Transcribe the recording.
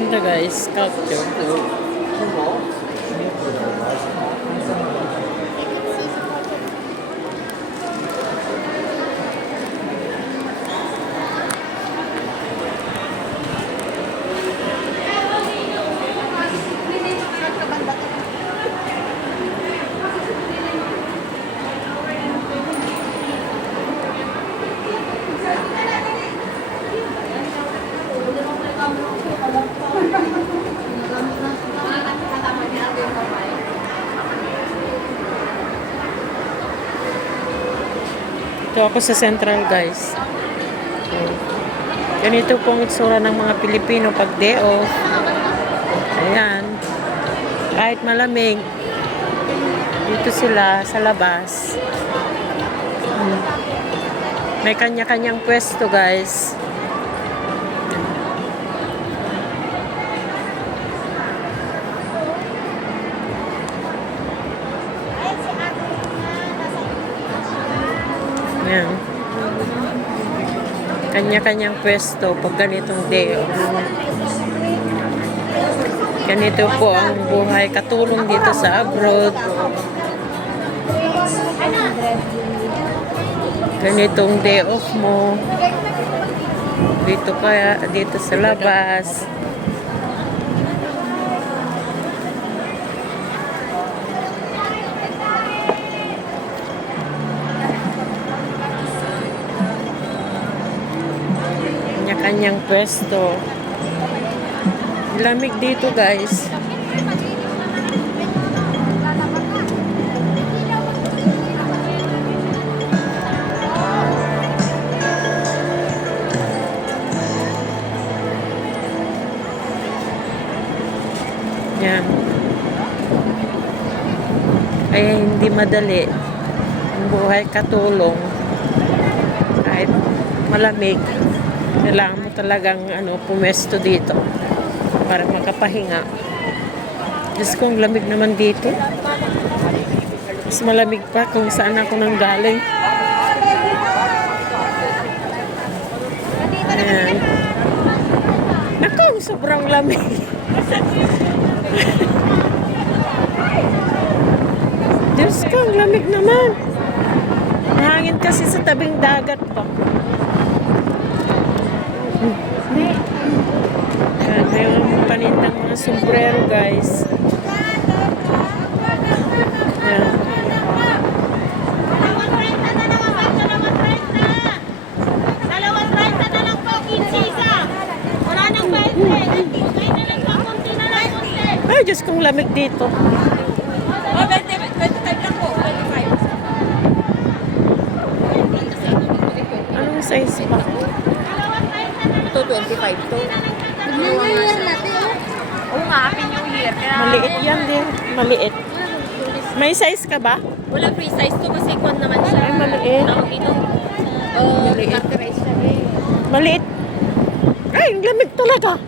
Ganda guys, sculpture. Ito ako sa Central guys. Ganito pong itsura ng mga Pilipino pag day off. Ayan. Kahit malamig, dito sila sa labas. May kanya-kanyang pwesto guys. Ayan. Kanya-kanyang pwesto pag ganitong day off. Ganito po ang buhay katulong dito sa abroad. Ganitong day off mo. Dito sa labas. Kanyang pwesto. Lamig dito guys. Yan. Kaya hindi madali ang buhay katulong kahit malamig. Kailangan mo talagang pumesto dito para makapahinga. Diyos ko, ang lamig naman dito. Mas malamig pa kung saan ako nang galing. Ayan. Naku, sobrang lamig. Diyos ko, ang lamig naman. Mahangin kasi sa tabing dagat pa. May mga panindang mga sombrero guys. Ayan. Ay, Diyos kong lamig dito. Oh, 25 lang po. 25. Anong size pa? Ito, 25 to. New Year natin. Oo nga, Happy New Year. Maliit yan din. Maliit. May size ka ba? Wala free size to kasi kwan naman siya. Ay, maliit. Tawag dito. Oh, Maliit. factorized siya eh. Maliit. Ay, ang lamig talaga.